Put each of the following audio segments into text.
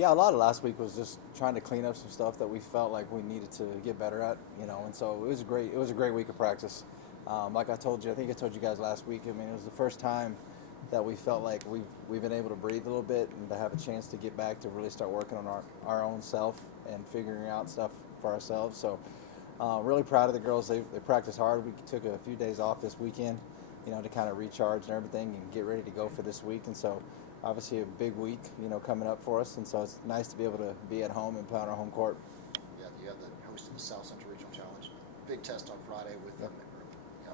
Yeah, a lot of last week was just trying to clean up some stuff that we felt like we needed to get better at, and so it was great. It was a great week of practice. Like I told you, I think I told you guys last week. I mean, it was the first time that we felt like we've been able to breathe a little bit and to have a chance to get back to really start working on our own self and figuring out stuff for ourselves. So really proud of the girls. They practiced hard. We took a few days off this weekend, to kind of recharge and everything and get ready to go for this week. And so obviously a big week, coming up for us. And so it's nice to be able to be at home and play on our home court. Yeah, you have the host of the South Central Regional Challenge. Big test on Friday with them.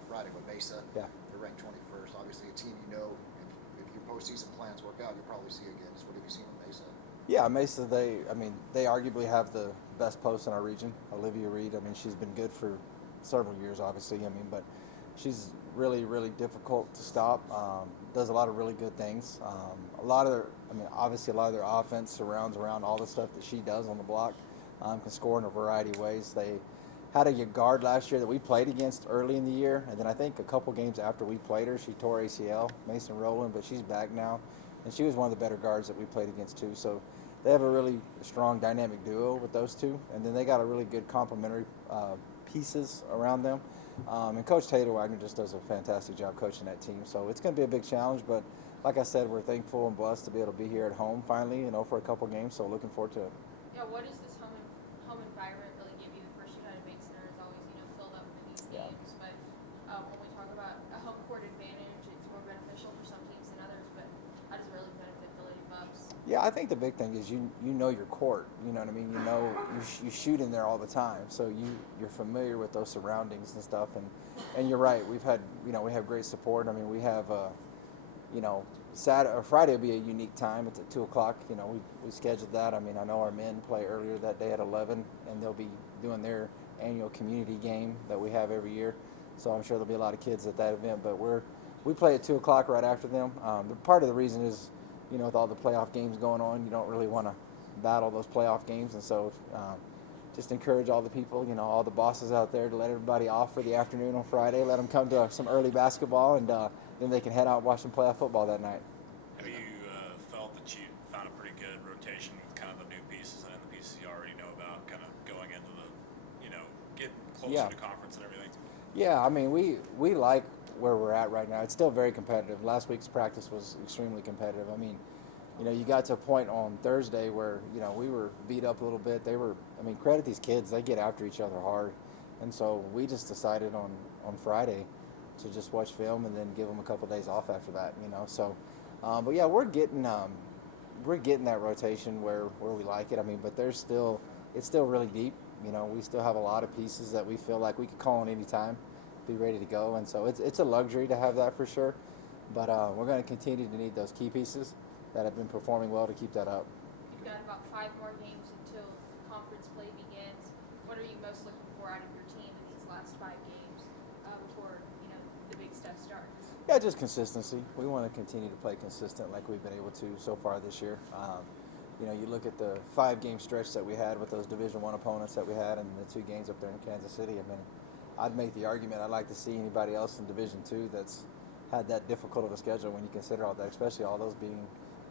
Friday with Mesa. Yeah. They're ranked 21st. Obviously, a team if your postseason plans work out, you'll probably see again. Just what have you seen with Mesa? Yeah, Mesa. They arguably have the best post in our region. Olivia Reed. I mean, she's been good for several years, obviously. But she's really, really difficult to stop. Does a lot of really good things. Obviously, a lot of their offense surrounds around all the stuff that she does on the block. Can score in a variety of ways. They had a guard last year that we played against early in the year, and then I think a couple games after we played her, she tore ACL, Mason Rowland, but she's back now, and she was one of the better guards that we played against too. So they have a really strong dynamic duo with those two, and then they got a really good complementary pieces around them. And Coach Taylor Wagner just does a fantastic job coaching that team. So it's going to be a big challenge, but like I said, we're thankful and blessed to be able to be here at home finally, for a couple games. So looking forward to it. Yeah, what does this home environment really give you? The First United Bank Center is always filled up in these games, but when we talk about a home court advantage, it's more beneficial for some teams than others. But how does it really benefit the Lady Bucks? Yeah, I think the big thing is you know your court. You know what I mean. You shoot in there all the time, so you're familiar with those surroundings and stuff. And you're right. We have great support. I mean, we have Saturday or Friday will be a unique time. It's at 2:00. We scheduled that. I mean, I know our men play earlier that day at 11, and they'll be doing their annual community game that we have every year. So I'm sure there'll be a lot of kids at that event. But we play at 2:00 right after them. Part of the reason is, with all the playoff games going on, you don't really want to battle those playoff games, and so just encourage all the people, all the bosses out there to let everybody off for the afternoon on Friday. Let them come to some early basketball, and then they can head out and watch some playoff football that night. Have you felt that you found a pretty good rotation with kind of the new pieces and the pieces you already know about, kind of going into the, getting closer to conference and everything? Yeah, I mean, we like where we're at right now. It's still very competitive. Last week's practice was extremely competitive. I mean, you got to a point on Thursday where, we were beat up a little bit. Credit these kids. They get after each other hard. And so we just decided on Friday to just watch film and then give them a couple days off after that, So, but yeah, we're getting that rotation where we like it. But it's still really deep. We still have a lot of pieces that we feel like we could call on any time, be ready to go. And so it's a luxury to have that for sure. But we're going to continue to need those key pieces that have been performing well to keep that up. You've got about 5 more games until conference play begins. What are you most looking for out of your team in these last 5 games before the big stuff starts? Yeah, just consistency. We want to continue to play consistent like we've been able to so far this year. You look at the 5-game stretch that we had with those Division I opponents that we had and the 2 games up there in Kansas City. I'd make the argument I'd like to see anybody else in Division II that's had that difficult of a schedule when you consider all that, especially all those being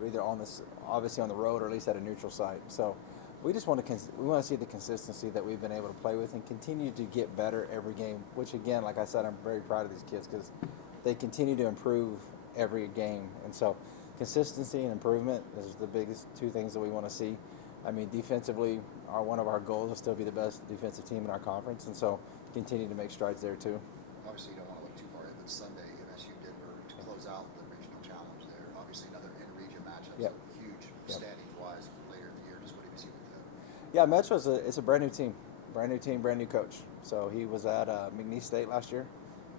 either obviously on the road or at least at a neutral site. So we just want to see the consistency that we've been able to play with and continue to get better every game, which again, like I said, I'm very proud of these kids because they continue to improve every game. And so consistency and improvement is the biggest 2 things that we want to see. Defensively, one of our goals is still be the best defensive team in our conference, and so continue to make strides there too. Obviously, you don't want to look too far ahead, but Sunday, MSU Denver to close out the regional challenge there. Obviously, another in-region matchup, Yep. so huge standings-wise later in the year. Just what have you seen with them? Yeah, Metro's it's a brand new team, brand new coach. So he was at McNeese State last year,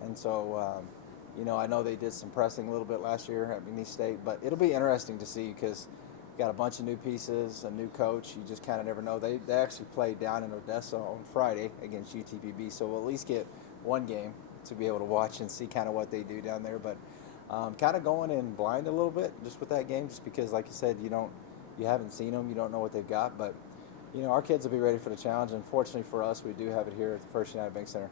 and so I know they did some pressing a little bit last year at McNeese State, but it'll be interesting to see because you got a bunch of new pieces, a new coach. You just kind of never know. They actually played down in Odessa on Friday against UTPB, so we'll at least get one game to be able to watch and see kind of what they do down there. But kind of going in blind a little bit just with that game, just because, like you said, you haven't seen them, you don't know what they've got. But our kids will be ready for the challenge. And fortunately for us, we do have it here at the First United Bank Center.